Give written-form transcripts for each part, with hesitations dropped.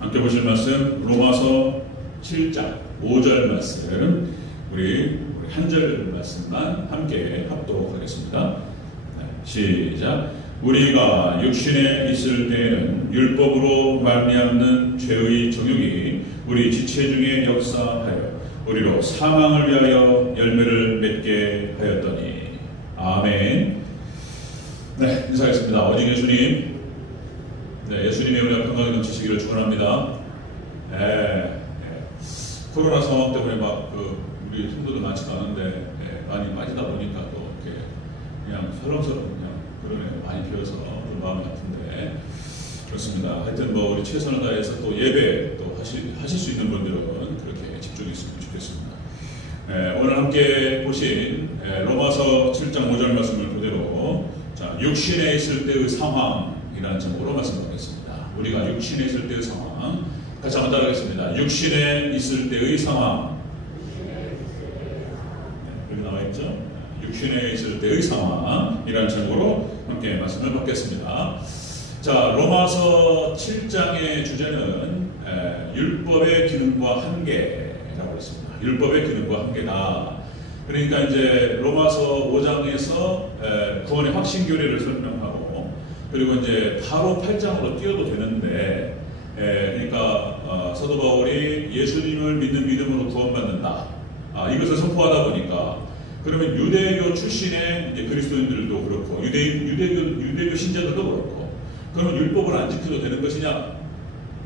함께 보실 말씀 로마서 7장 5절 말씀 우리 한 절 말씀만 함께 합독하겠습니다. 시작. 우리가 육신에 있을 때에는 율법으로 말미암는 죄의 정욕이 우리 지체 중에 역사하여 우리로 사망을 위하여 열매를 맺게 하였더니. 아멘. 네, 인사하겠습니다. 어진 예수님, 예수님의 은혜와 평강이 넘치시기를 축원합니다. 코로나 상황 때문에 우리 성도들 많지가 않은데 많이 빠지다 보니까 또 이렇게 그냥 설렁설렁 그냥 그러네요. 많이 비어서 좀 마음이 아픈데 그렇습니다. 하여튼 우리 최선을 다해서 또 예배 또 하실 수 있는 분들은 그렇게 집중했으면 좋겠습니다. 오늘 함께 보신 로마서 7장 5절 말씀을 그대로 육신에 있을 때의 상황이라는 제목으로 말씀드리겠습니다. 우리가 육신에 있을 때의 상황 같이 한번 따라하겠습니다. 육신에 있을 때의 상황. 여기 나와있죠? 육신에 있을 때의 상황이라는 제목으로 함께 말씀을 받겠습니다. 자, 로마서 7장의 주제는 율법의 기능과 한계라고 했습니다. 율법의 기능과 한계다. 그러니까 이제 로마서 5장에서 구원의 확신 교리를 설명하고 그리고 이제 바로 8장으로 뛰어도 되는데 그러니까 사도 바울이 예수님을 믿는 믿음으로 구원받는다. 이것을 선포하다 보니까 그러면 유대교 출신의 이제 그리스도인들도 그렇고 유대교 신자들도 그렇고 그러면 율법을 안 지켜도 되는 것이냐?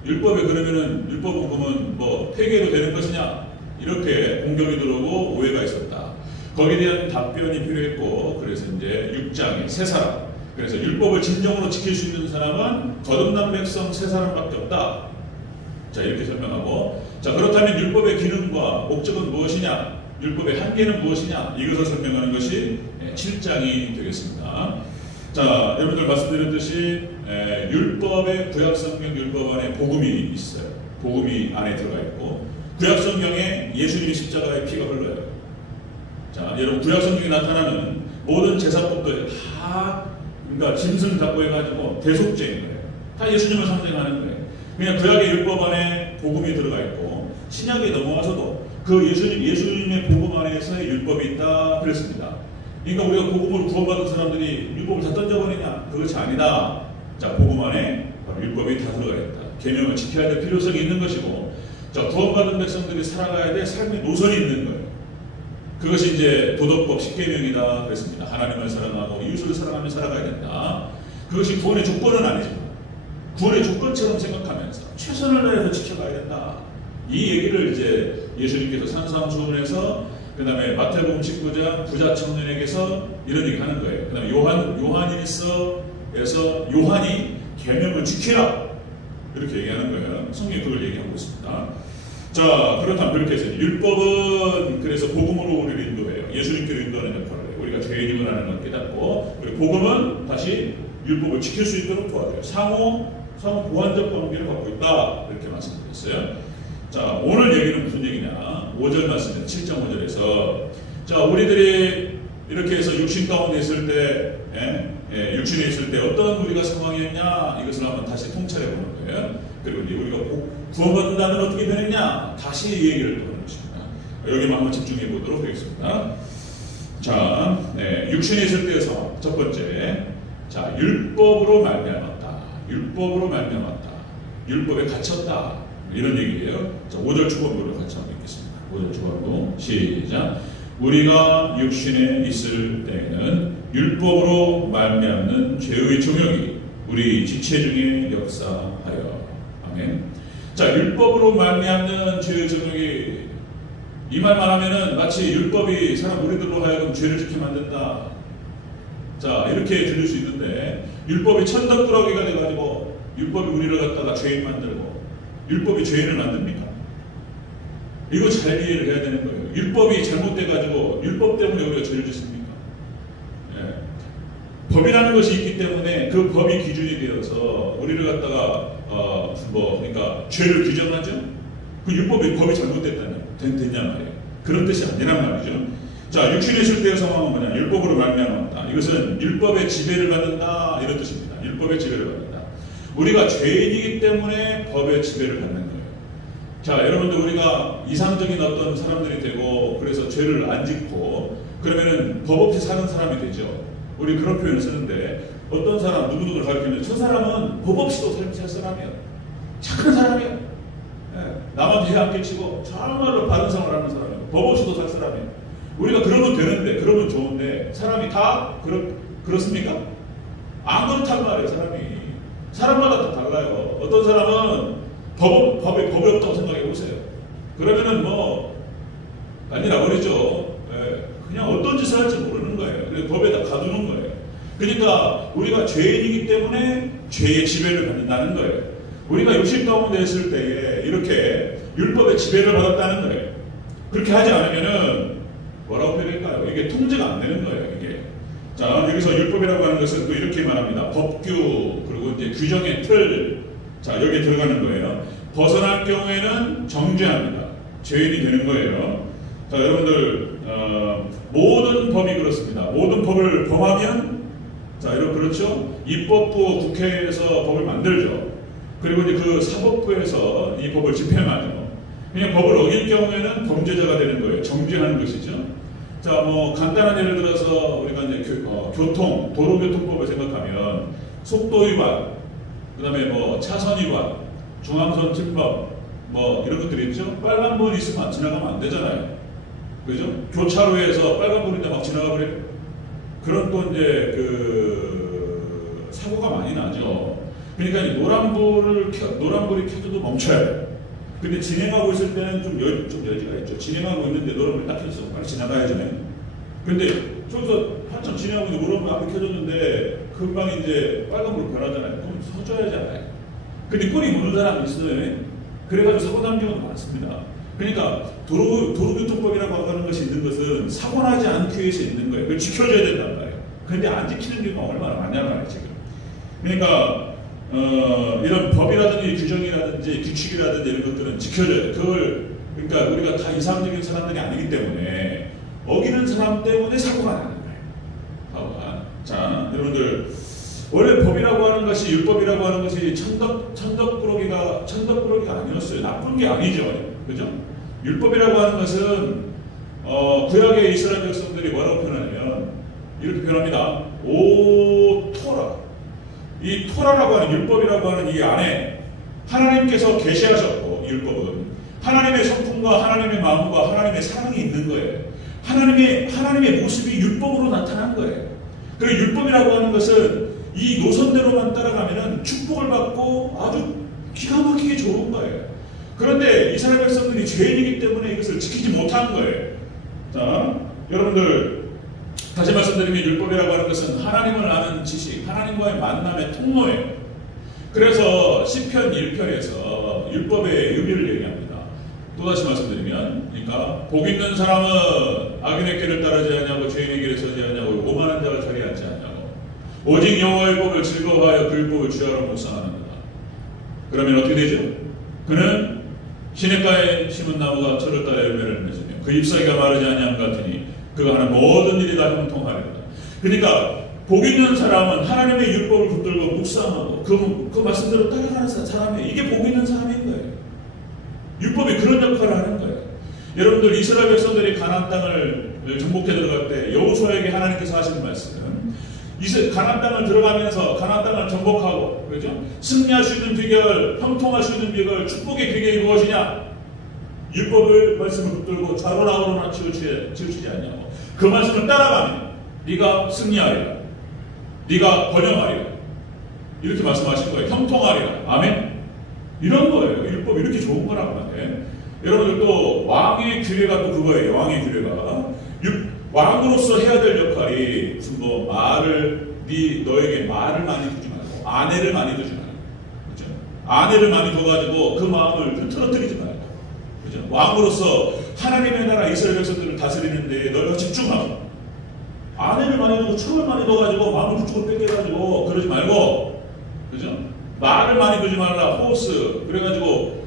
율법에 그러면은 율법은 그러면 폐기해도 되는 것이냐? 이렇게 공격이 들어오고 오해가 있었다. 거기에 대한 답변이 필요했고 그래서 이제 6장에 세 사람. 그래서 율법을 진정으로 지킬 수 있는 사람은 거듭난 백성 세 사람밖에 없다. 자, 이렇게 설명하고, 자, 그렇다면 율법의 기능과 목적은 무엇이냐? 율법의 한계는 무엇이냐? 이것을 설명하는 것이 7장이 되겠습니다. 자, 여러분들 말씀드렸듯이 율법의 구약성경 율법 안에 복음이 있어요. 복음이 안에 들어가 있고 구약성경에 예수님의 십자가의 피가 흘러요. 자, 여러분 구약성경에 나타나는 모든 제사법도 다 그러니까 짐승 잡고 해가지고 대속죄인 거예요. 다 예수님을 상징하는 거예요. 그냥 구약의 율법 안에 복음이 들어가 있고 신약에 넘어와서도 그 예수님의 복음 안에서의 율법이 있다 그랬습니다. 그러니까 우리가 복음으로 구원받은 사람들이 율법을 다 던져버리냐? 그것이 아니다. 자, 복음 안에 율법이 다 들어가 있다. 계명을 지켜야 될 필요성이 있는 것이고, 자, 구원받은 백성들이 살아가야 될 삶의 노선이 있는 거예요. 그것이 이제 도덕법 10계명이다 그랬습니다. 하나님을 사랑하고 이웃을 사랑하며 살아가야 된다. 그것이 구원의 조건은 아니지만 구원의 조건처럼 생각하면서 최선을 다해서 지켜가야 된다. 이 얘기를 이제 예수님께서 산상수훈에서 그 다음에 마태복음 19장 부자 청년에게서 이런 얘기 하는 거예요. 그 다음에 요한일서에서 요한이 계명을 지키라 이렇게 얘기하는 거예요. 성경이 그걸 얘기하고 있습니다. 자, 그렇다면 그렇게 해서 율법은 그래서 복음으로 우리를 인도해요. 예수님께로 인도하는 역할을 해요. 우리가 죄인임을 하는 걸 깨닫고 그리고 복음은 다시 율법을 지킬 수 있도록 도와줘요. 상호 보완적 관계를 갖고 있다 이렇게 말씀드렸어요. 자, 오늘 얘기는 무슨 얘기냐? 5절 말씀입니다. 7장 5절에서 자, 우리들이 이렇게 해서 육신 가운데 있을 때 육신에 있을 때 어떤 우리가 상황이었냐? 이것을 한번 다시 통찰해 보는 거예요. 그리고 이제 우리가 구원받는다면 어떻게 되느냐? 다시 이 얘기를 하는 것입니다. 여기만 한번 집중해 보도록 하겠습니다. 자, 육신에 있을 때의 상황. 첫 번째, 자, 율법으로 말미암았다. 율법으로 말미암았다. 율법에 갇혔다. 이런 얘기예요. 자, 5절 초반부를 같이 한번 읽겠습니다. 5절 초반부 시작. 우리가 육신에 있을 때에는 율법으로 말미암는 죄의 종욕이 우리 지체 중에 역사하여. 아멘. 자, 율법으로 말미암는 죄의 종욕이 이 말만 하면은 마치 율법이 우리들로 하여금 죄를 짓게 만든다. 자, 이렇게 들릴 수 있는데 율법이 천덕꾸러기가 돼가지고 율법이 우리를 갖다가 죄인 만들고 율법이 죄인을 만듭니까? 이거 잘 이해를 해야 되는 거예요. 율법이 잘못돼가지고 율법 때문에 우리가 죄를 짓습니까? 법이라는 것이 있기 때문에 그 법이 기준이 되어서 우리를 갖다가 그러니까 죄를 규정하죠. 그 율법이 법이 됐냐 말이에요. 그런 뜻이 아니란 말이죠. 자, 육신에 있을 때의 상황은 뭐냐? 율법으로 말미암았다. 이것은 율법의 지배를 받는다 이런 뜻입니다. 율법의 지배를 받는다. 우리가 죄인이기 때문에 법의 지배를 받는 거예요. 자, 여러분들 우리가 이상적인 어떤 사람들이 되고 그래서 죄를 안 짓고 그러면은 법 없이 사는 사람이 되죠. 우리 그런 표현을 쓰는데 어떤 사람 누구누구를 가르치면 저 사람은 법 없이도 살 사람이야. 착한 사람이야. 예, 남한테 해 안 끼치고 정말로 바른 생활을 하는 사람이야. 법 없이도 살 사람이야. 우리가 그러면 되는데 그러면 좋은데 사람이 다 그렇습니까? 안 그렇단 말이에요. 사람마다 다 달라요. 어떤 사람은 법이 없다고 생각해 보세요. 그러면은 뭐 난리 나버리죠. 예, 그냥 어떤 짓을 할지 모르는 거예요. 그래서 법에다 가두는 거예요. 그러니까 우리가 죄인이기 때문에 죄의 지배를 받는다는 거예요. 우리가 육신 가운데 있을 때에 이렇게 율법의 지배를 받았다는 거예요. 그렇게 하지 않으면은 뭐라고 표현할까요? 이게 통제가 안 되는 거예요. 이게. 자, 여기서 율법이라고 하는 것은 또 이렇게 말합니다. 법규 그리고 이제 규정의 틀. 자, 여기에 들어가는 거예요. 벗어날 경우에는 정죄합니다. 죄인이 되는 거예요. 자, 여러분들 모든 법이 그렇습니다. 모든 법을 범하면 자, 여러분 그렇죠? 입법부 국회에서 법을 만들죠. 그리고 이제 그 사법부에서 이 법을 집행하죠. 그냥 법을 어길 경우에는 범죄자가 되는 거예요. 정죄하는 것이죠. 자, 뭐 간단한 예를 들어서 우리가 이제 도로교통법을 생각하면 속도 위반, 그다음에 뭐 차선 위반, 중앙선 침범, 뭐 이런 것들이 있죠. 빨간불 있으면 지나가면 안 되잖아요. 그죠? 교차로에서 빨간불인데 막 지나가 버려요. 그런 또 이제 그 사고가 많이 나죠. 그러니까 노란불이 켜져도 멈춰야 돼요. 근데 진행하고 있을 때는 좀 여지가 있죠. 진행하고 있는데 노란불이 딱 켜졌어. 빨리 지나가야죠. 근데 저기서 한참 진행하고 있는데 노란불 앞에 켜졌는데 금방 이제 빨간불 변하잖아요. 그럼 서줘야지 않아요. 근데 꼴이 무는 사람이 있어요. 그래가지고 사고 나는 경우도 많습니다. 그러니까 도로교통법이라고 하는 것이 있는 것은 사고 나지 않기 위해서 있는 거예요. 그걸 지켜줘야 된단 말이에요. 그런데 안 지키는 경우가 얼마나 많냐는 말이에요, 지금. 그러니까 이런 법이라든지 규정이라든지 규칙이라든지 이런 것들은 지켜줘야 돼요. 그러니까 우리가 다 이상적인 사람들이 아니기 때문에 어기는 사람 때문에 사고가 나는 거예요. 사고가. 자, 여러분들 원래 법이라고 하는 것이 율법이라고 하는 것이 천덕꾸러기가 아니었어요. 나쁜 게 아니죠. 그죠? 율법이라고 하는 것은 구약의 이스라엘 백성들이 뭐라고 표현하냐면 이렇게 표현합니다. 오 토라. 이 토라라고 하는 율법이라고 하는 이 안에 하나님께서 계시하셨고, 율법은 하나님의 성품과 하나님의 마음과 하나님의 사랑이 있는 거예요. 하나님의 모습이 율법으로 나타난 거예요. 그리고 율법이라고 하는 것은 이 노선대로만 따라가면은 축복을 받고 아주 기가 막히게 좋은 거예요. 그런데 이스라엘 백성들이 죄인이기 때문에 이것을 지키지 못한 거예요. 자, 여러분들 다시 말씀드리면 율법이라고 하는 것은 하나님을 아는 지식, 하나님과의 만남의 통로예요. 그래서 시편 1편에서 율법의 의미를 얘기합니다. 또다시 말씀드리면, 그러니까 복 있는 사람은 악인의 길을 따르지 않냐고 죄인의 길에 서지 않냐고 오만한 자가 자리에 앉지 않냐고 오직 여호와의 법을 즐거워하여 그 율법을 주야로 묵상하는구나. 그러면 어떻게 되죠? 그는 시냇가에 심은 나무가 철을 따라 열매를 맺으며 그 잎사귀가 마르지 아니함 같으니 그가 하는 모든 일이 다 형통하리로다. 그러니까 복 있는 사람은 하나님의 율법을 붙들고 묵상하고 그 말씀대로 따라가는 사람이 이게 복 있는 사람인 거예요. 율법이 그런 역할을 하는 거예요. 여러분들 이스라엘 백성들이 가나안 땅을 정복해 들어갈 때 여호수아에게 하나님께서 하시는 말씀은 가나안 땅을 들어가면서 가나안 땅을 정복하고 그렇죠? 승리할 수 있는 비결, 형통할 수 있는 비결, 축복의 비결이 무엇이냐? 율법을 말씀을 붙들고 좌로나우로나 치우치지 않냐고. 그 말씀을 따라가면 네가 승리하리라. 네가 번영하리라. 이렇게 말씀하신 거예요. 형통하리라. 아멘. 이런 거예요. 율법이 이렇게 좋은 거란 말이에요. 여러분들 또 왕의 규례가 또 그거예요. 왕의 규례가 왕으로서 해야 될 역할이 무슨 뭐 너에게 말을 많이 두지 말고 아내를 많이 두지 말고 그렇죠? 아내를 많이 둬가지고 그 마음을 흐트러뜨리지 말고 그렇죠? 왕으로서 하나님의 나라 이스라엘 백성들을 다스리는데 너희가 집중하고 아내를 많이 두고 춤을 많이 둬가지고 마음을 그쪽으로 뺏겨가지고 그러지 말고 그죠? 말을 많이 두지 말라 호스 그래가지고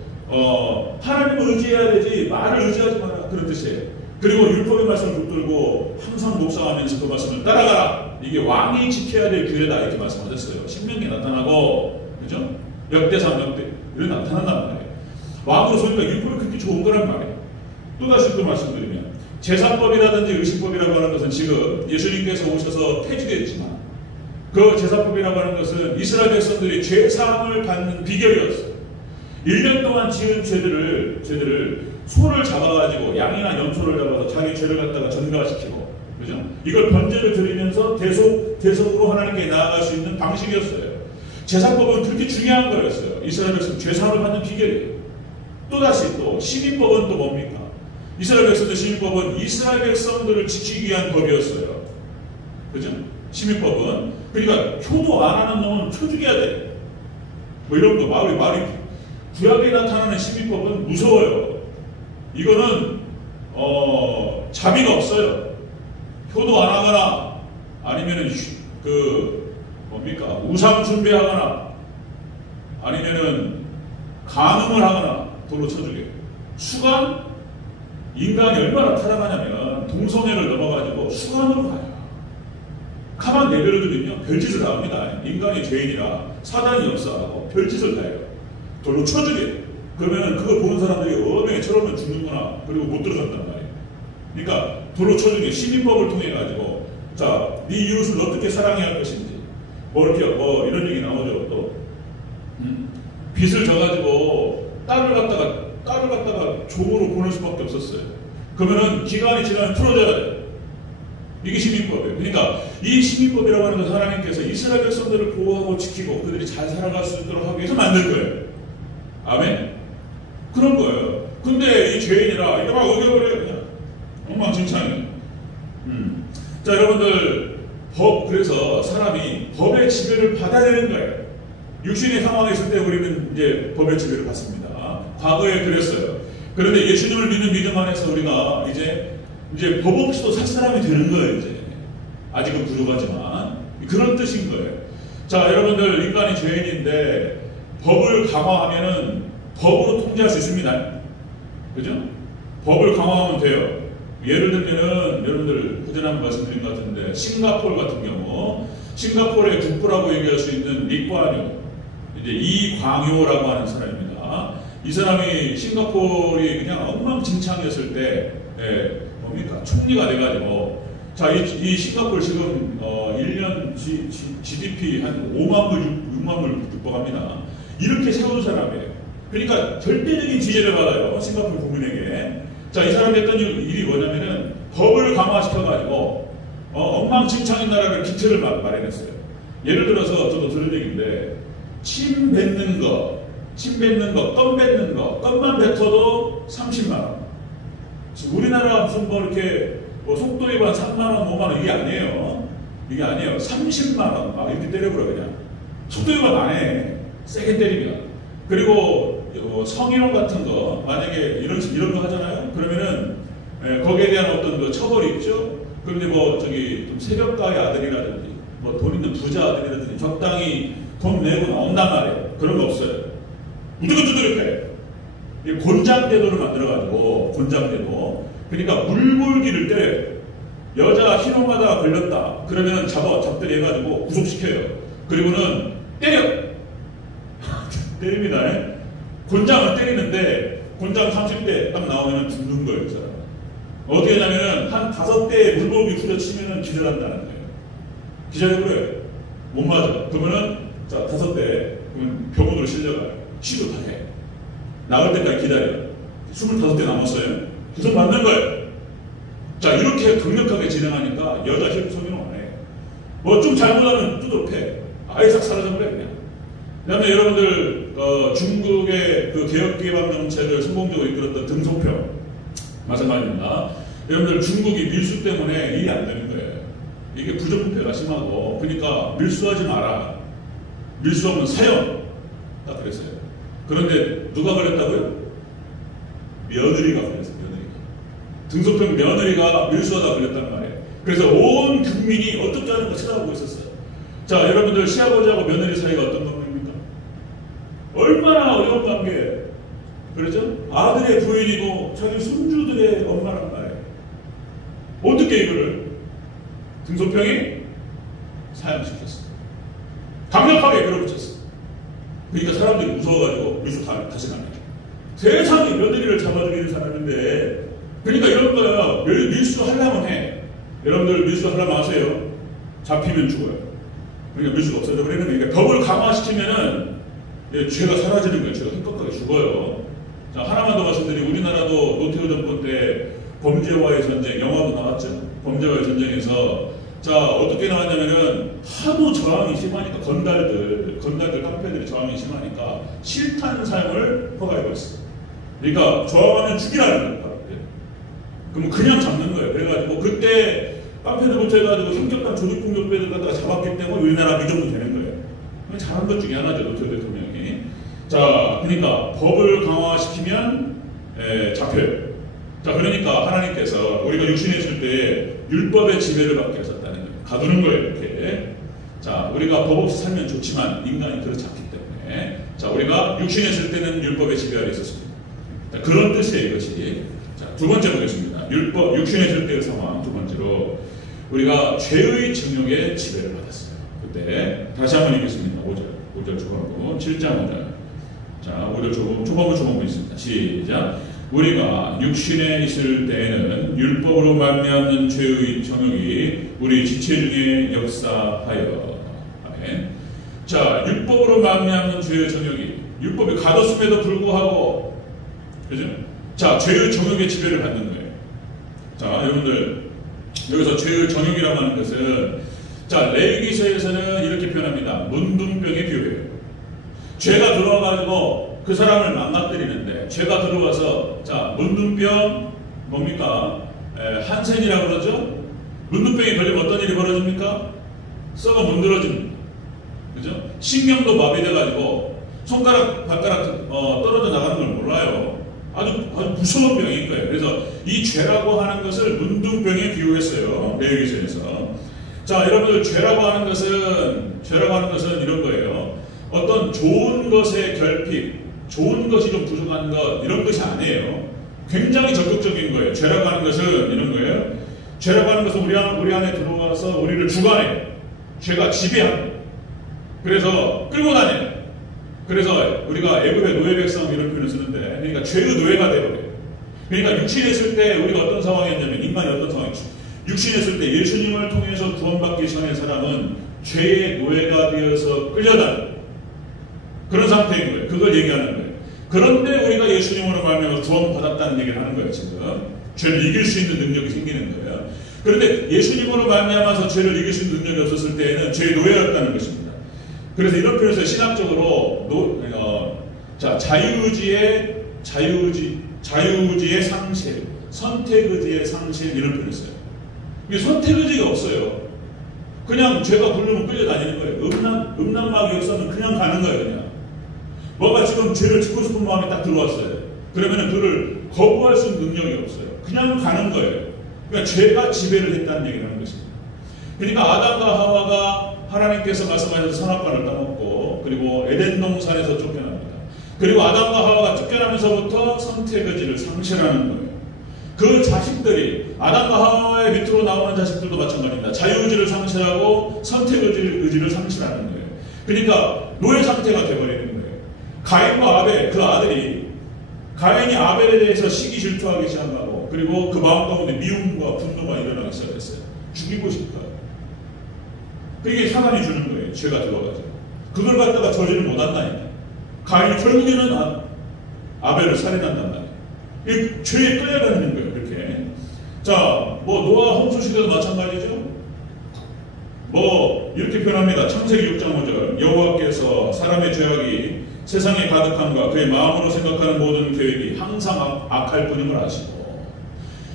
하나님을 의지해야 되지 말을 의지하지 마라 그런 뜻이에요. 그리고 율법의 말씀을 붙들고 항상 묵상하면서 그 말씀을 따라가라. 이게 왕이 지켜야 될 규례다 이렇게 말씀하셨어요. 신명기에 나타나고 그죠? 역대상, 역대 이런 나타난단 말이에요. 왕으로 서니까 율법이 그렇게 좋은 거란 말이에요. 또다시 또 말씀드리면 제사법이라든지 의식법이라고 하는 것은 지금 예수님께서 오셔서 폐지되었지만 그 제사법이라고 하는 것은 이스라엘 백성들이 죄사함을 받는 비결이었어요. 1년 동안 지은 죄들을 소를 잡아가지고 양이나 염소를 잡아서 자기 죄를 갖다가 전가시키고, 그죠? 이걸 번제를 드리면서 대속으로 하나님께 나아갈 수 있는 방식이었어요. 제사법은 그렇게 중요한 거였어요. 이스라엘 백성 죄사함을 받는 비결이에요. 또다시 또 시민법은 또 뭡니까? 이스라엘 백성들 시민법은 이스라엘 백성들을 지키기 위한 법이었어요. 그죠? 시민법은. 그러니까 효도 안 하는 놈은 쳐 죽여야 돼. 뭐 이런 거 말이 구약에 나타나는 시민법은 무서워요. 이거는 자비가 없어요. 효도 안 하거나 아니면은 뭡니까? 우상 숭배하거나 아니면은 간음을 하거나 돌로 쳐주게. 수간? 인간이 얼마나 타락하냐면 동성애를 넘어가지고 수간으로 가요. 가만 내버려두면요 별짓을 다 합니다. 인간이 죄인이라 사단이 역사하고 별짓을 다 해요. 돌로 쳐주게. 그러면은 그걸 보는 사람들이 어명에 저러면 죽는구나. 그리고 못 들어간단 말이에요. 그러니까 돌로 쳐주게. 시민법을 통해 가지고 자, 네 이웃을 어떻게 사랑해야 할 것인지 이런 얘기 나오죠. 또 빚을 져가지고 딸을 갖다가 종으로 보낼 수밖에 없었어요. 그러면은 기간이 지나면 풀어줘야 돼요. 이게 시민법이에요. 그러니까 이 시민법이라고 하는 것은 하나님께서 이스라엘 백성들을 보호하고 지키고 그들이 잘 살아갈 수 있도록 하기 위해서 만든 거예요. 아멘? 그런 거예요. 근데 이 죄인이라 이거 막 어겨버려요. 그냥 엉망진창이에요. 자, 여러분들 그래서 사람이 법의 지배를 받아야 되는 거예요. 육신의 상황에 있을 때 우리는 이제 법의 지배를 받습니다. 과거에 그랬어요. 그런데 예수님을 믿는 믿음 안에서 우리가 이제 법 없이도 살 사람이 되는 거예요. 이제 아직은 부족하지만 그런 뜻인 거예요. 자, 여러분들 인간이 죄인인데 법을 강화하면은 법으로 통제할 수 있습니다. 그죠? 법을 강화하면 돼요. 예를 들면은 여러분들 그전에 말씀드린 것 같은데 싱가포르 같은 경우 싱가포르의 국부라고 얘기할 수 있는 리과뇨 이제 이광효라고 하는 사람입니다. 이 사람이 싱가포르이 그냥 엉망진창이었을 때 뭡니까? 총리가 돼가지고 자, 이 싱가포르 지금 1년 GDP 한 5만 불, 6만 불 육박합니다. 이렇게 세운 사람이에요. 그러니까 절대적인 지지를 받아요. 싱가포르 국민에게. 자, 이 사람이 했던 일이 뭐냐면은 법을 강화시켜가지고 엉망진창인 나라를 기틀을 마련했어요. 예를 들어서 저도 들은 얘기인데 침 뱉는 거, 껌 뱉는 거, 껌만 뱉어도 30만 원. 우리나라 무슨 이렇게 속도 위반 3만 원, 5만 원 이게 아니에요. 이게 아니에요. 30만 원 막 이렇게 때려버려 그냥. 속도 위반 안 해. 세게 때립니다. 그리고 성희롱 같은 거 만약에 이런 거 하잖아요. 그러면은 거기에 대한 어떤 그 처벌이 있죠. 그런데 좀 세력가의 아들이라든지 돈 있는 부자 아들이라든지 적당히 돈 내고 나온단 말이에요. 그런 거 없어요. 무조건 두드려 패. 곤장대도를 만들어가지고 곤장대도. 그러니까 물골기를 때려요. 여자 희롱하다가 걸렸다. 그러면 잡들이 해가지고 구속시켜요. 그리고는 때려. 때립니다. 곤장을 때리는데 곤장 30대 딱 나오면 죽는 거예요. 그 사람. 어떻게 하냐면은 한 5대의 물골기 후려치면은 기절한다는 거예요. 기절해버려요. 못 맞아. 그러면은 자 5대 그러면 병원으로 실려가요. 치료 다 해. 나올 때까지 기다려요. 25대 남았어요. 구속 받는 거예요. 자, 이렇게 강력하게 진행하니까 여자 성희롱 안 해. 좀 잘못하면 두드러 패. 아예 싹 사라져버려요. 그냥. 그 다음에 여러분들 중국의 그 개혁개방 정책을 성공적으로 이끌었던 등소평 마찬가지입니다. 여러분들 중국이 밀수 때문에 일이 안 되는 거예요. 이게 부정부패가 심하고 그러니까 밀수하지 마라. 밀수하면 사형 딱 그랬어요. 그런데 누가 걸렸다고요? 며느리가 걸렸어요. 며느리가. 등소평 며느리가 밀수하다 걸렸단 말이에요. 그래서 온 국민이 어떻게 하는 거 쳐다보고 있었어요. 자, 여러분들 시아버지하고 며느리 사이가 어떤 관계입니까? 얼마나 어려운 관계예요. 그렇죠? 아들의 부인이고 자기 손주들의 엄마란 말이에요. 어떻게 이거를 등소평이 사형시켰어. 강력하게 밀어붙였어. 그러니까 사람들이 사람들이 무서워가지고 밀수 다시 나가요. 세상에 며느리를 잡아주기는 사람인데, 그러니까 이런 거야. 밀수 하려면 해. 여러분들 밀수 하려면 아세요? 잡히면 죽어요. 그러니까 밀수가 없어져 버리는 거예요. 그러니까 법을 강화시키면은 죄가 사라지는 거예요. 죄가 흠뻑하게 죽어요. 자, 하나만 더 말씀드리면, 우리나라도 노태우 정권 때 범죄와의 전쟁, 영화도 나왔죠. 범죄와의 전쟁에서, 자, 어떻게 나왔냐면은, 하도 저항이 심하니까, 건달들, 깡패들이 저항이 심하니까, 실탄 사용을 허가해버렸어요. 그러니까, 저항하면 죽이라는 거예요. 그럼 그냥 잡는 거예요. 그래가지고, 그때, 깡패들부터 해가지고, 성격한 조직폭력배들 갖다가 잡았기 때문에 우리나라 이 정도 되는 거예요. 잘한 것 중에 하나죠, 노태우 대통령이. 자, 그러니까, 법을 강화시키면, 잡혀요. 자, 그러니까 하나님께서 우리가 육신에 있을 때 율법의 지배를 받게 하셨다는 거예요. 가두는 거예요, 이렇게. 자, 우리가 법 없이 살면 좋지만 인간이 그렇지 않기 때문에. 자, 우리가 육신에 있을 때는 율법의 지배 아래 있었습니다. 자, 그런 뜻이에요, 이것이. 자, 두 번째 보겠습니다. 율법, 육신에 있을 때의 상황, 두 번째로. 우리가 죄의 정욕의 지배를 받았어요. 그때, 다시 한번 읽겠습니다. 5절 초반부, 7장 5절. 자, 5절 초반부 있습니다. 시작. 우리가 육신에 있을 때에는 율법으로 말미암는 죄의 정욕이 우리 지체 중에 역사하여. 아멘. 자, 율법으로 말미암는 죄의 정욕이 율법이 가뒀음에도 불구하고, 그죠? 자, 죄의 정욕의 지배를 받는 거예요. 자, 여러분들 여기서 죄의 정욕이라고 하는 것은, 자, 레위기서에서는 이렇게 표현합니다. 문둥병에 비유해요. 죄가 들어와가지고 그 사람을 망가뜨리는데, 죄가 들어와서, 자, 문둥병, 뭡니까? 한센이라고 그러죠? 문둥병이 걸리면 어떤 일이 벌어집니까? 썩어 문드러집니다. 그죠? 신경도 마비돼가지고, 손가락, 발가락, 떨어져 나가는 걸 몰라요. 아주 무서운 병인 거예요. 그래서 이 죄라고 하는 것을 문둥병에 비유했어요. 레위기서에서. 자, 여러분들, 죄라고 하는 것은 이런 거예요. 어떤 좋은 것의 결핍, 좋은 것이 좀 부족한 것, 이런 것이 아니에요. 굉장히 적극적인 거예요. 죄라고 하는 것은 이런 거예요. 죄라고 하는 것은 우리 안에 들어와서 우리를 주관해요. 죄가 지배합니다. 그래서 끌고 다녀요. 그래서 우리가 애굽의 노예 백성 이런 표현을 쓰는데, 그러니까 죄의 노예가 되어버려요. 그러니까 육신에 있을 때 우리가 어떤 상황이었냐면, 인간이 어떤 상황이었죠. 육신에 있을 때 예수님을 통해서 구원받기 전에 사람은 죄의 노예가 되어서 끌려다녀요. 그런 상태인 거예요. 그걸 얘기하는 거예요. 그런데 우리가 예수님으로 말미암아 구원받았다는 얘기를 하는 거예요. 지금 죄를 이길 수 있는 능력이 생기는 거예요. 그런데 예수님으로 말미암아서 죄를 이길 수 있는 능력이 없었을 때에는 죄의 노예였다는 것입니다. 그래서 이런 표현에서 신학적으로 자유의지의 상실, 선택의지의 상실, 이런 표현을 써요. 이게 선택의지가 없어요. 그냥 죄가 부르면 끌려다니는 거예요. 음란막이 없으면 그냥 가는 거예요. 그냥 뭐가 지금 죄를 짓고 싶은 마음이 딱 들어왔어요. 그러면은 그를 거부할 수 있는 능력이 없어요. 그냥 가는 거예요. 그러니까 죄가 지배를 했다는 얘기를 하는 것입니다. 그러니까 아담과 하와가 하나님께서 말씀하셔서 선악과를 따먹고, 그리고 에덴 동산에서 쫓겨납니다. 그리고 아담과 하와가 쫓겨나면서부터 선택의지를 상실하는 거예요. 그 자식들이, 아담과 하와의 밑으로 나오는 자식들도 마찬가지입니다. 자유의지를 상실하고 선택의지를 상실하는 거예요. 그러니까 노예 상태가 되어버리는 거예요. 가인과 아벨, 그 아들이, 가인이 아벨에 대해서 시기 질투하기 시작하고, 그리고 그 마음 가운데 미움과 분노가 일어나기 시작했어요. 죽이고 싶어요. 그게 사단이 주는 거예요. 죄가 들어가서. 그걸 갖다가 저지를 못한다니까. 가인이 결국에는 아벨을 살인한단 말이에요. 이 죄에 끌려다니는 거예요. 그렇게. 자, 노아 홍수 시대도 마찬가지죠. 이렇게 표현합니다. 창세기 6장 5절. 여호와께서 사람의 죄악이 세상에 가득함과 그의 마음으로 생각하는 모든 계획이 항상 악할 뿐임을 아시고.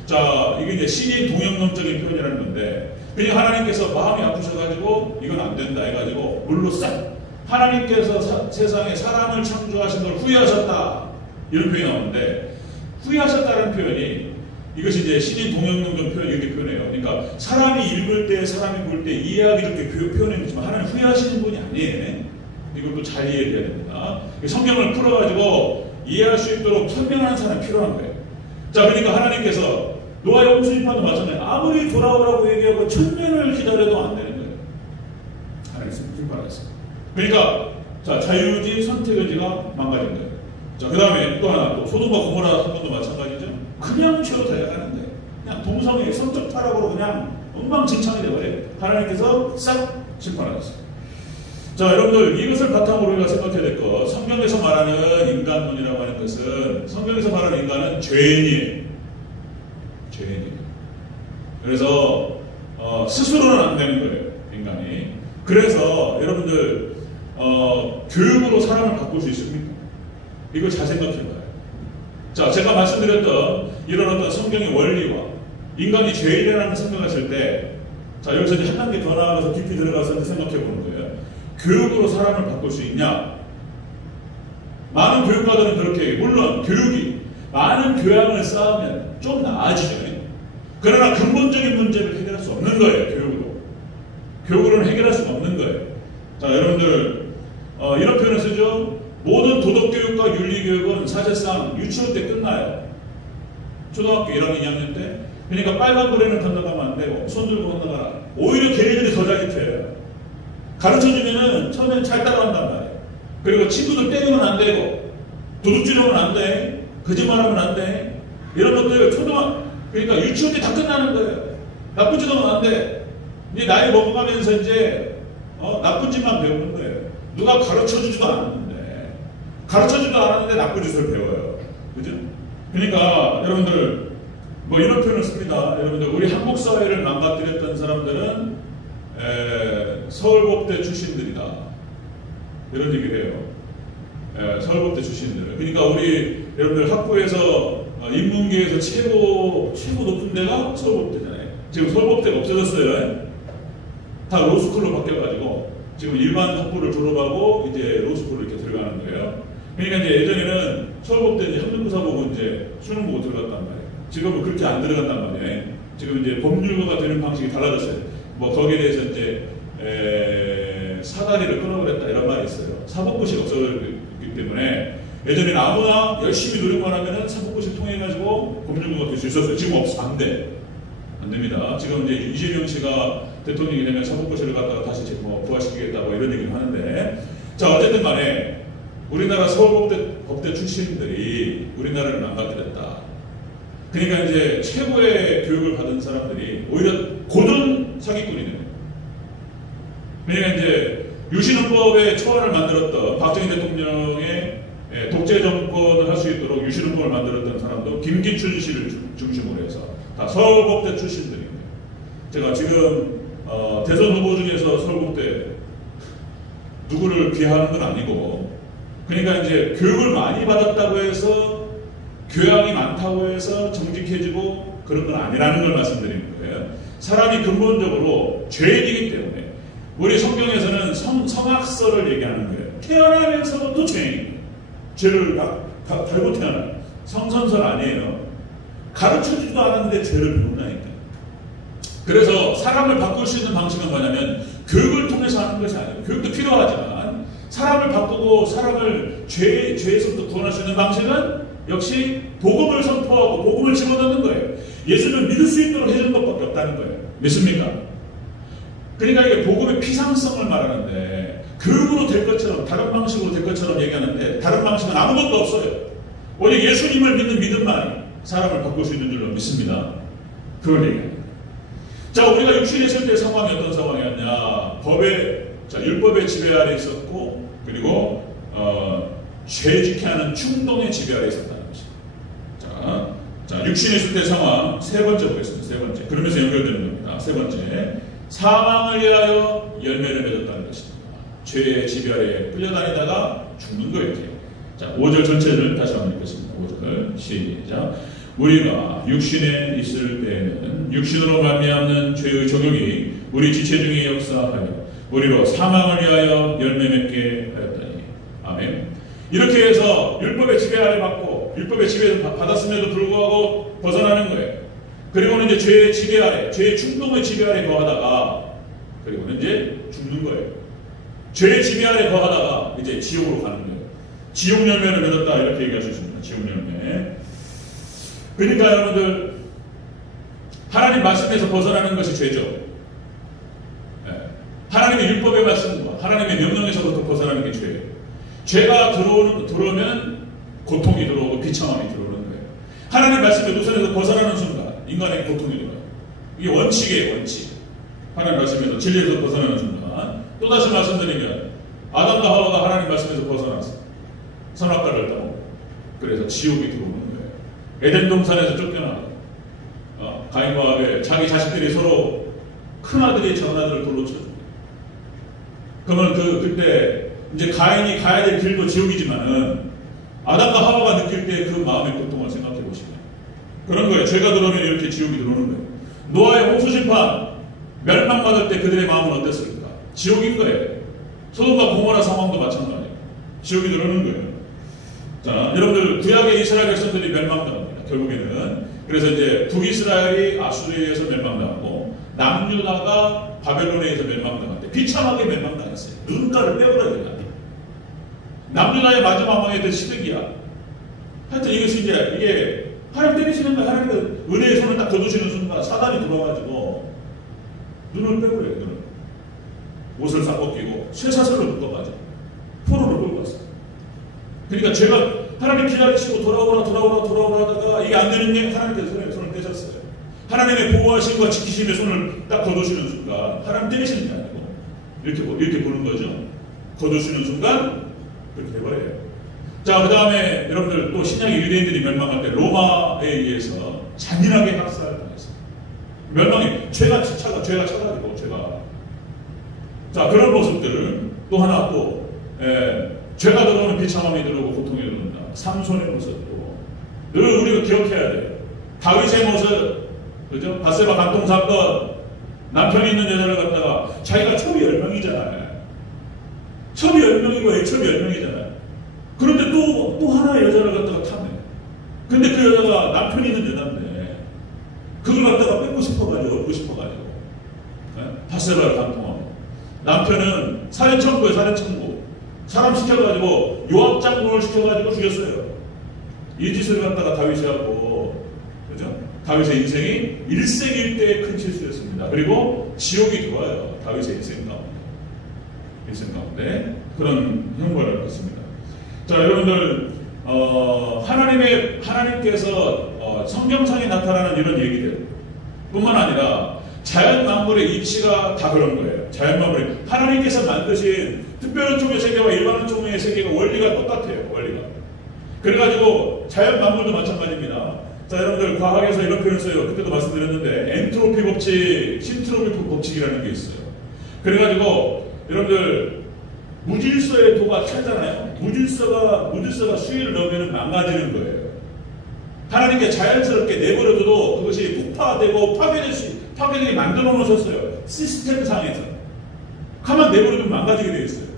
자, 이게 이제 신인 동영론적인 표현이라는 건데, 그냥 하나님께서 마음이 아프셔가지고 이건 안 된다 해가지고 물로 싹, 하나님께서 세상에 사람을 창조하신 걸 후회하셨다, 이런 표현이 나오는데, 후회하셨다는 표현이, 이것이 이제 신인 동영론적 표현, 이렇게 표현해요. 그러니까 사람이 읽을 때, 사람이 볼 때 이해하기 좋게 표현했지만 하나님 후회하시는 분이 아니에요. 이것도 잘 이해해야 됩니다. 성경을 풀어가지고 이해할 수 있도록 설명하는 사람이 필요한 거예요. 자, 그러니까 하나님께서 노아의 홍수 심판도 마찬가지예요. 아무리 돌아오라고 얘기하고 1000년을 기다려도 안 되는 거예요. 하나님 심판하셨어요. 그러니까 자, 자유의지, 선택의지가 망가진 거예요. 자, 그 다음에 또 하나, 또 소돔과 고모라 사건도 마찬가지죠. 그냥 죄로 다가가는데, 그냥 동성애, 성적 타락으로 그냥 엉망진창이 되어버려요. 하나님께서 싹 심판하셨어요. 자, 여러분들, 이것을 바탕으로 우리가 생각해야 될 것, 성경에서 말하는 인간론이라고 하는 것은, 성경에서 말하는 인간은 죄인이에요. 죄인이에요. 그래서, 스스로는 안 되는 거예요, 인간이. 그래서, 여러분들, 교육으로 사람을 바꿀 수 있습니까? 이걸 잘 생각해봐요. 자, 제가 말씀드렸던 이런 어떤 성경의 원리와 인간이 죄인이라는 생각하실 때, 자, 여기서 이제 한 단계 더 나아가서 깊이 들어가서 생각해 보는 거예요. 교육으로 사람을 바꿀 수 있냐? 많은 교육가들은 그렇게 얘기해요. 물론 교육이 많은 교양을 쌓으면 좀 나아지죠. 그러나 근본적인 문제를 해결할 수 없는 거예요. 교육으로. 교육으로는 해결할 수가 없는 거예요. 자, 여러분들 이런 표현을 쓰죠. 모든 도덕교육과 윤리교육은 사실상 유치원 때 끝나요. 초등학교 1학년, 2학년 때. 그러니까 빨간불에는 건너가면 안 되고 손 들고 건너가라. 오히려 걔네들이 더 자기해요. 가르쳐주면은 처음엔 잘 따라간단 말이에요. 그리고 친구들 때리면 안 되고 도둑질하면 안 돼. 거짓말하면 안 돼. 이런 것들 그러니까 유치원 때 다 끝나는 거예요. 나쁜 짓 하면 안 돼. 이제 나이 먹어가면서 이제 나쁜 짓만 배우는 거예요. 누가 가르쳐주지도 않았는데 나쁜 짓을 배워요. 그죠? 그러니까 여러분들 뭐 이런 표현을 씁니다. 여러분들 우리 한국 사회를 망가뜨렸던 사람들은 서울법대 출신들이다. 이런 얘기를 해요. 서울법대 출신들. 그러니까 우리 여러분들 학부에서 인문계에서 최고 높은 데가 서울법대잖아요. 지금 서울법대가 없어졌어요. 다 로스쿨로 바뀌어가지고 지금 일반 학부를 졸업하고 이제 로스쿨로 이렇게 들어가는 거예요. 그러니까 이제 예전에는 서울법대 이제 학력고사 보고 이제 수능 보고 들어갔단 말이에요. 지금은 그렇게 안 들어간단 말이에요. 지금 이제 법률가가 되는 방식이 달라졌어요. 뭐 거기에 대해서 이제 사다리를 끊어버렸다 이런 말이 있어요. 사법고시 없어졌기 때문에 예전에는 아무나 열심히 노력만 하면은 사법고시 통해가지고 법률가가 될 수 있었어요. 지금 안 돼. 안 됩니다. 지금 이제 이재명 씨가 대통령이 되면 사법고시를 갖다가 다시 뭐 부활시키겠다고 이런 얘기를 하는데, 자, 어쨌든 간에 우리나라 서울법대 출신들이 우리나라를 망가뜨렸다. 그러니까 이제 최고의 교육을 받은 사람들이 오히려 고등 사기꾼이 되는 거예요. 그러니까 이제 유신헌법의 초안을 만들었던 박정희 대통령의 독재 정권을 할 수 있도록 유신헌법을 만들었던 사람도 김기춘 씨를 중심으로 해서 다 서울법대 출신들입니다. 제가 지금 대선 후보 중에서 서울법대 누구를 비하하는 건 아니고, 그러니까 이제 교육을 많이 받았다고 해서 교양이 많다고 해서 정직해지고 그런 건 아니라는 걸 말씀드리는 거예요. 사람이 근본적으로 죄인이기 때문에 우리 성경에서는 성악설을 얘기하는 거예요. 태어나면서부터 죄인, 죄를 달고 태어나요. 성선설 아니에요. 가르쳐주지도 않았는데 죄를 배운다니까. 그래서 사람을 바꿀 수 있는 방식은 뭐냐면 교육을 통해서 하는 것이 아니에요. 교육도 필요하지만 사람을 바꾸고 사람을 죄에서부터 구원할 수 있는 방식은 역시 복음을 선포하고 복음을 집어넣는 거예요. 예수를 믿을 수 있도록 해주는 것밖에 없다는 거예요. 믿습니까? 그러니까 이게 복음의 피상성을 말하는데, 교육으로 될 것처럼 다른 방식으로 될 것처럼 얘기하는데 다른 방식은 아무것도 없어요. 오직 예수님을 믿는 믿음만이 사람을 바꿀 수 있는 줄로 믿습니다. 그걸 얘기합니다. 자, 우리가 육신에 있을 때 상황이 어떤 상황이었냐? 율법의 지배 아래 있었고, 그리고 죄짓게 하는 충동의 지배 아래 있었다는 것입니다. 자, 육신에 있을 때 상황 세 번째 보겠습니다. 세 번째. 그러면서 연결되는 겁니다. 세 번째, 사망을 위하여 열매를 맺었다는 것입니다. 죄의 지배 아래 끌려다니다가 죽는 거예요. 자, 5절 전체를 다시 한번 읽겠습니다. 5절 시작. 우리가 육신에 있을 때에는 육신으로 말미암는 죄의 적용이 우리 지체 중에 역사하여 우리로 사망을 위하여 열매 맺게 하였다니. 아멘. 이렇게 해서 율법의 지배 아래 받고 율법의 지배를 받았음에도 불구하고 벗어나는 거예요. 그리고는 이제 죄의 지배 아래, 죄의 충동의 지배 아래 거하다가, 그리고는 이제 죽는 거예요. 죄의 지배 아래 거하다가 이제 지옥으로 가는 거예요. 지옥 열매를 맺었다 이렇게 얘기할 수 있습니다. 지옥 열매. 그러니까 여러분들, 하나님 말씀에서 벗어나는 것이 죄죠. 하나님의 율법의 말씀과 하나님의 명령에서부터 벗어나는 게 죄예요. 죄가 들어오면 고통이 들어오고 비참함이 들어오는 거예요. 하나님의 말씀의 노선에서 벗어나는 순간 인간에게 고통이 들어요. 이게 원칙이에요. 원칙. 하나님 말씀에서 진리에서 벗어나는 순간. 또다시 말씀드리면 아담과 하와가 하나님 말씀에서 벗어났어요. 선악과를 따고 그래서 지옥이 들어오는 거예요. 에덴 동산에서 쫓겨나고 가인과 아벨 자기 자식들이 서로 큰아들이 작은아들을 돌로 쳐줍니다. 그러면 그때 이제 가인이 가야 될 길도 지옥이지만은 아담과 하와가 느낄 때 그 마음의 고통을 생각해 보시면 그런 거예요. 죄가 들어오면 이렇게 지옥이 들어오는 거예요. 노아의 홍수 심판 멸망받을 때 그들의 마음은 어땠을까? 지옥인 거예요. 소돔과 고모라 상황도 마찬가지예요. 지옥이 들어오는 거예요. 자, 여러분들 구약의 이스라엘 백성들이 멸망당합니다. 결국에는 그래서 이제 북이스라엘이 아수르에 의해서 멸망당하고 남유다가 바벨론에 의해서 멸망당할 때 비참하게 멸망당했어요. 눈가를 빼버려야 돼요. 남유다의 마지막 왕의 그 시드기야. 하여튼 이것이 이제 이게 하나님 때리시는 거 하나님의 은혜의 손을 딱 거두시는 순간 사단이 들어와가지고 눈을 빼버려요. 눈을. 옷을 싹 벗기고 쇠사슬로 묶어가지고 포로로 끌고 갔어요. 그러니까 제가 하나님 기다리시고 돌아오라 하다가 이게 안 되는 게 하나님께서 손을 떼셨어요. 하나님의 보호하심과 지키심의 손을 딱 거두시는 순간 하나님 때리시는 게 아니고 이렇게 보는 거죠. 거두시는 순간 그렇게 돼버려요. 자, 그 다음에 여러분들 또 신약의 유대인들이 멸망할 때 로마에 의해서 잔인하게 학살을 당했어요. 멸망이 죄가 차가지고 자, 그런 모습들을 또 하나 또 죄가 들어오면 비참함이 들어오고 고통이 들어온다. 삼손의 모습도 늘 우리가 기억해야 돼요. 다윗의 모습, 그죠? 바세바 간통 사건, 남편이 있는 여자를 갖다가 자기가 첩이 10명이잖아요. 첩이 10명이고 애첩이 10명이잖아요. 그런데 또 하나의 여자를 갖다가 탐내. 근데 그 여자가 남편이 있는 여자인데 그걸 갖다가 얻고 싶어가지고 바세바를 간통하고 남편은 살인 청구에 살인 청구. 사람 시켜가지고 요압 장군을 시켜가지고 죽였어요. 이 짓을 갖다가 다윗이 하고, 그죠? 다윗의 인생이 일생일대의 큰 실수였습니다. 그리고 지옥이 들어와요. 다윗의 인생 가운데 그런 형벌을 받습니다. 자, 여러분들 하나님께서 성경상에 나타나는 이런 얘기들 뿐만 아니라 자연 만물의 이치가 다 그런 거예요. 자연 만물이 하나님께서 만드신 특별한 종의 세계와 일반한 종의 세계가 원리가 똑같아요. 원리가. 그래가지고 자연 만물도 마찬가지입니다. 자, 여러분들 과학에서 이런 표현을 써요. 그때도 말씀드렸는데 엔트로피 법칙, 신트로피 법칙이라는 게 있어요. 그래가지고 여러분들 무질서의 도가 차잖아요. 무질서가 수위를 넘으면 망가지는 거예요. 하나님께 자연스럽게 내버려둬도 그것이 폭파되고 파괴되게 만들어 놓으셨어요. 시스템상에서. 가만 내버려두면 망가지게 되어 있어요.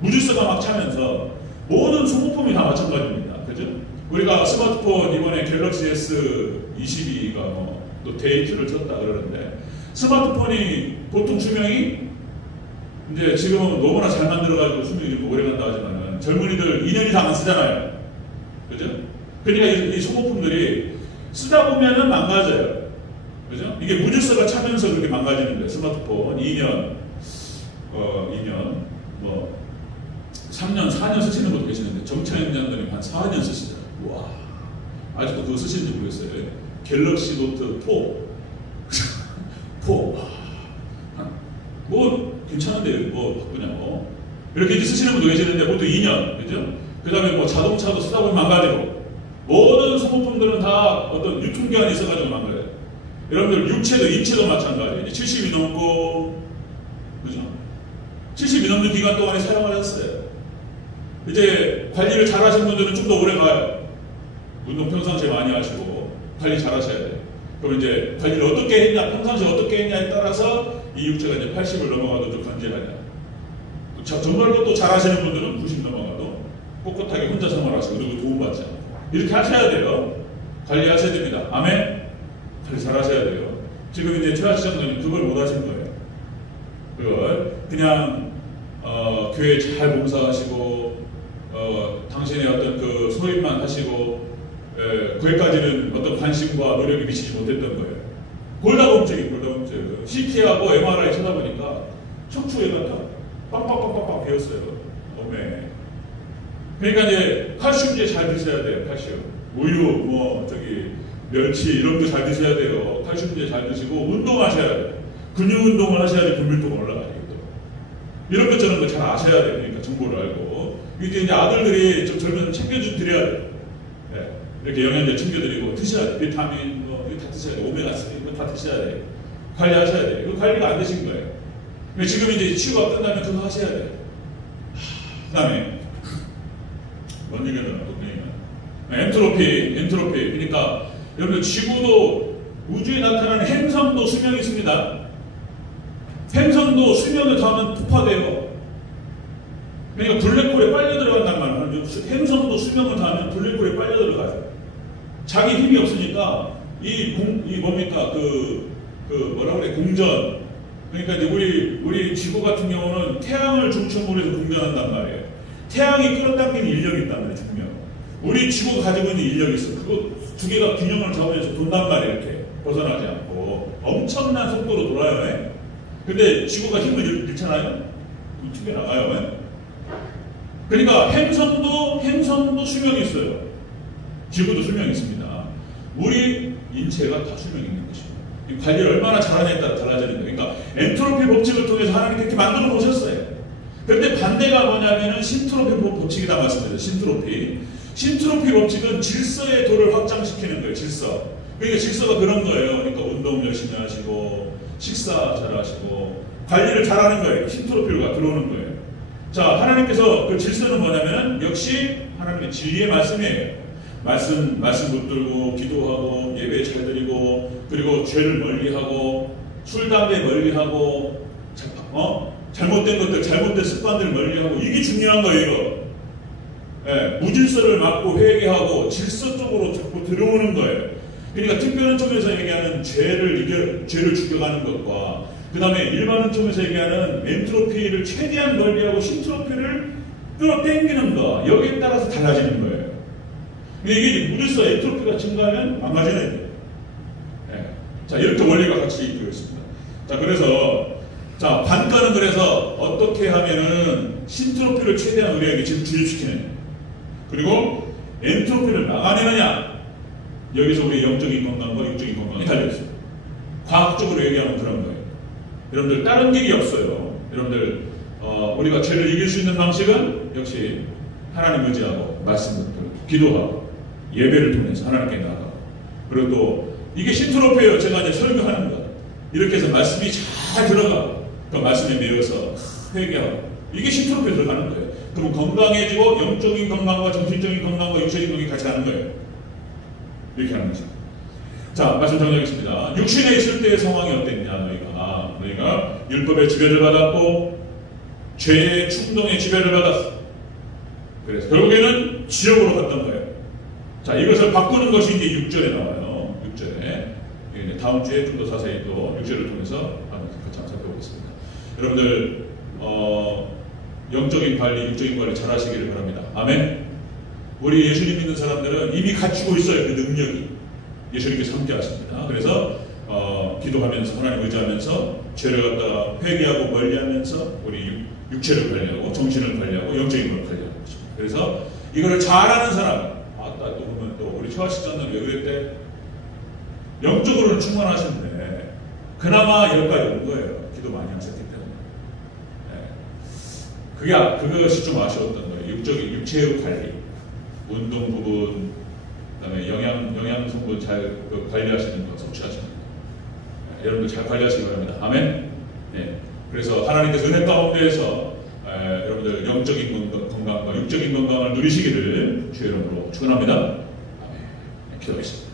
무질서가 막 차면서 모든 소모품이 다 마찬가지입니다. 그죠? 우리가 스마트폰 이번에 갤럭시 S22가 또 데이트를 쳤다 그러는데 스마트폰이 보통 수명이 이제 지금은 너무나 잘 만들어가지고 수명이 오래 간다 하지만 젊은이들 2년 이상 안 쓰잖아요. 그죠? 그러니까 이 소모품들이 쓰다 보면은 망가져요. 그죠? 이게 무질서가 차면서 그렇게 망가지는 거예요. 스마트폰 2년, 3년, 4년 쓰시는 분도 계시는데 정차인 장관님 한 4년 쓰시잖아요. 와, 아직도 그거 쓰시는지 모르겠어요. 갤럭시 노트 4. 뭐 괜찮은데 뭐 바꾸냐고. 이렇게 이제 쓰시는 분도 계시는데 보통 2년, 그죠? 그 다음에 뭐 자동차도 쓰다 보면 망가지고 모든 소모품들은 다 어떤 유통기한이 있어가지고 망가져요. 여러분들 인체도 마찬가지예요. 70이 넘고, 그죠? 70이 넘는 기간 동안에 사용하셨어요. 이제 관리를 잘 하시는 분들은 좀 더 오래 가요. 운동 평상시에 많이 하시고 관리 잘 하셔야 돼요. 그럼 이제 관리를 어떻게 했냐, 평상시에 어떻게 했냐에 따라서 이 육체가 이제 80을 넘어가도 좀 간질하냐. 정말로 또 잘 하시는 분들은 90 넘어가도 꼿꼿하게 혼자 생활하시고 그리고 도움받지 않고 이렇게 하셔야 돼요. 관리하셔야 됩니다. 아멘? 관리 잘 하셔야 돼요. 지금 이제 최하시 장로님 그걸 못 하신 거예요. 그걸 그냥 교회 잘 봉사하시고 당신의 어떤 그 소임만 하시고 거기까지는 어떤 관심과 노력이 미치지 못했던 거예요. 골다공증. CT하고 MRI 쳐다보니까 척추에가 다 빵빵빵빵 베었어요. 몸에. 그러니까 이제 칼슘제 잘 드셔야 돼요. 칼슘. 우유, 멸치 이런 거 잘 드셔야 돼요. 칼슘제 잘 드시고 운동하셔야 돼요. 근육 운동을 하셔야지 근밀도가 올라가요. 이런 것 저런 거 잘 아셔야 돼요. 그러니까 정보를 알고. 이제 아들들이 좀 젊으면 챙겨드려야 돼요. 네. 이렇게 영양제 챙겨드리고 드셔야 돼요. 비타민 이거 다 드셔야 돼요. 오메가3 이거 다 드셔야 돼요. 관리하셔야 돼요. 이거 관리가 안 되신 거예요. 지금 이제 치유가 끝나면 그거 하셔야 돼요. 그 다음에 뭔 얘기가 나왔또 엔트로피. 그러니까 여러분 지구도 우주에 나타나는 행성도 수명이 있습니다. 행성도 수명을 더하면 폭파돼요. 그러니까 블랙홀에 빨려 들어간단 말이에요. 행성도 수명을 더하면 블랙홀에 빨려 들어가요. 자기 힘이 없으니까 뭐라 그래, 공전. 그러니까 이제 우리 지구 같은 경우는 태양을 중심으로 해서 공전한단 말이에요. 태양이 끌어당기는 인력이 있단 말이에요, 중력. 우리 지구가 가지고 있는 인력이 있어. 그거 두 개가 균형을 잡으면서 돈단 말이에요, 이렇게. 벗어나지 않고. 엄청난 속도로 돌아요. 근데 지구가 힘을 잃잖아요? 튕겨나가요. 그러니까 행성도 수명이 있어요. 지구도 수명이 있습니다. 우리 인체가 다 수명이 있는 것입니다. 관리를 얼마나 잘하냐에 따라 달라지는 거예요. 그러니까 엔트로피 법칙을 통해서 하나님 그렇게 만들어 놓으셨어요. 그런데 반대가 뭐냐면은 신트로피 법칙이다 말씀드렸어요. 신트로피 법칙은 질서의 도를 확장시키는 거예요. 질서. 그러니까 질서가 그런 거예요. 그러니까 운동 열심히 하시고 식사 잘 하시고 관리를 잘하는 거예요. 신트로피가 들어오는 거예요. 자, 하나님께서 그 질서는 뭐냐면 역시 하나님의 진리의 말씀이에요. 말씀 붙들고 기도하고 예배 잘 드리고 그리고 죄를 멀리하고 술 담배 멀리하고 잘못된 것들 잘못된 습관들 멀리하고 이게 중요한 거예요. 이거. 예, 무질서를 막고 회개하고 질서 쪽으로 자꾸 들어오는 거예요. 그러니까 특별한 쪽에서 얘기하는 죄를 죽여가는 것과 그 다음에 일반은 쪽에서 얘기하는 엔트로피를 최대한 멀리하고 신트로피를 끌어당기는 거 여기에 따라서 달라지는 거예요. 근데 이게 무질서 엔트로피가 증가하면 망가져야 돼요. 네. 자, 이렇게 원리가 같이 들어있습니다. 자, 그래서 반가는 그래서 어떻게 하면은 신트로피를 최대한 우리에게 지금 주입시키는 그리고 엔트로피를 막아내느냐 여기서 우리의 영적인 건강과 육적인 건강이 달려있어요. 과학적으로 얘기하면 그런 거예요. 여러분들 다른 길이 없어요. 여러분들 우리가 죄를 이길 수 있는 방식은 역시 하나님 의지하고 말씀 듣고 기도하고 예배를 통해서 하나님께 나아가고 그리고 또 이게 신트로피예요. 제가 이제 설교하는 거 이렇게 해서 말씀이 잘 들어가고 그 말씀에 매여서 회개하고 이게 신트로피에 들어가는 거예요. 그럼 건강해지고 영적인 건강과 정신적인 건강과 육적인 건강이 같이 하는 거예요. 이렇게 하는 거죠. 자, 말씀 정리하겠습니다. 육신에 있을 때의 상황이 어땠냐, 너희가 율법의 지배를 받았고 죄의 충동의 지배를 받았어. 그래서 결국에는 지옥으로 갔던 거예요. 자, 이것을 바꾸는 것이 이제 6절에 나와요. 6절에. 다음 주에 좀 더 자세히 또 6절을 통해서 같이 한번 살펴보겠습니다. 여러분들 영적인 관리, 육적인 관리 잘 하시기를 바랍니다. 아멘. 우리 예수님 믿는 사람들은 이미 갖추고 있어요. 그 능력이. 예수님께서 함께 하십니다. 그래서 기도하면서 하나님 의지하면서 죄를 갖다가 회개하고 멀리하면서 우리 육체를 관리하고 정신을 관리하고 영적인 걸 관리하는 것입니다. 그래서 이거를 잘하는 사람 또 보면 또 우리 최하식자는 왜 그랬대? 영적으로는 충만하신데 그나마 여기까지 온 거예요. 기도 많이 하셨기 때문에. 그것이 좀 아쉬웠던 거예요. 육체의 관리, 운동 부분, 그다음에 영양 성분 잘 관리하시는 거, 섭취하시는 거. 여러분들 잘 관리하시기 바랍니다. 아멘. 네. 그래서 하나님께서 은혜 가운데에서 여러분들 영적인 건강과 육적인 건강을 누리시기를 주의 이름으로 축원합니다. 아멘. 기도하겠습니다.